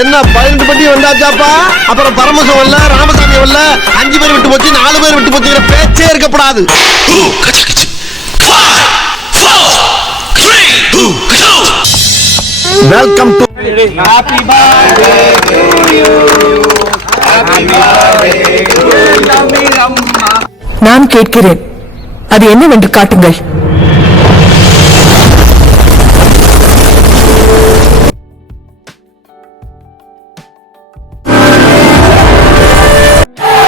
என்ன 12 பட்டி வந்தாச்சாப்பா? அப்புறம் பரமசம் வரல, ராமசாமி வரல, 5 பேர் விட்டு போச்சு, 4 பேர் விட்டு போச்சுங்கிற பேச்சே இருக்கப்படாது. Welcome to happy birthday to you. Happy birthday to யம்மிரம்மா. நான் கேட்கிறேன், அது என்னவென்று காட்டுங்கள்.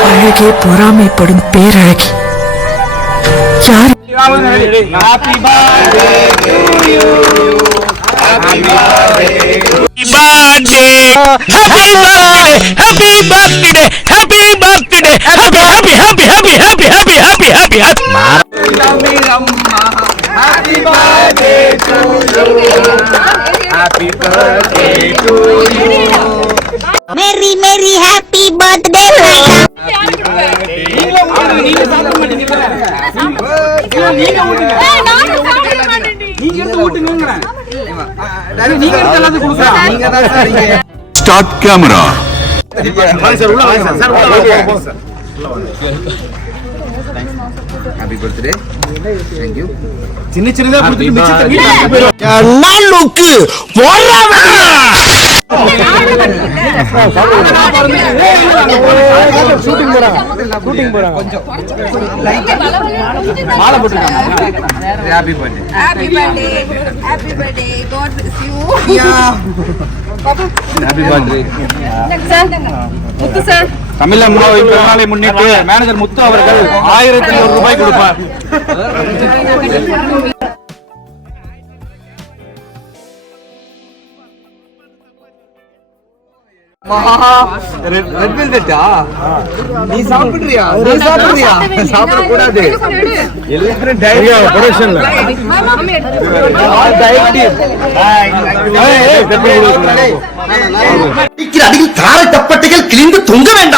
அழகே பொறாமைப்படும் பேரழகி யார்? Happy birthday to you. Happy birthday to Happy birthday, happy birthday, happy யம்மிரம்மா. Happy birthday to you. Happy birthday to you. Merry merry happy birthday நீங்க சாப்பிட மாட்டீங்க. நீங்க எடுத்து ஊட்டுங்கங்கறேன். நீங்க எடுத்து எல்லாத்தையும் கொடுங்க. நீங்க தான் சார் இங்க. Start camera. சார் உள்ள வாங்க சார், உள்ள வாங்க sir. Happy birthday. Thank you. சின்ன சின்னதா கொடுத்துட்டு மிச்சத்தை வீட்டுக்கு போயிடும். என்ன லுக்கு போறானே. ஷூட்டிங் போறாங்க. கொஞ்சம் மாலை போட்டுருக்காங்க. Happy birthday. Happy birthday, God bless you. Happy birthday. Muthu sir, Tamil அம்மாவின் பிறந்தநாளை முன்னிட்டு மேனேஜர் முத்து அவர்கள் 1500 ரூபாய் கொடுப்பார். ரெட் வெல்வெட்டா? நீ சாப்பிடுறியா? நீ சாப்பிடுறியா? சாப்பிட கூடாது. எல்லாரும் டயட் ப்ரொடக்ஷன்ல அடியில் தார தப்பட்டைகள் கிழிந்து தொங்க வேண்டாம்.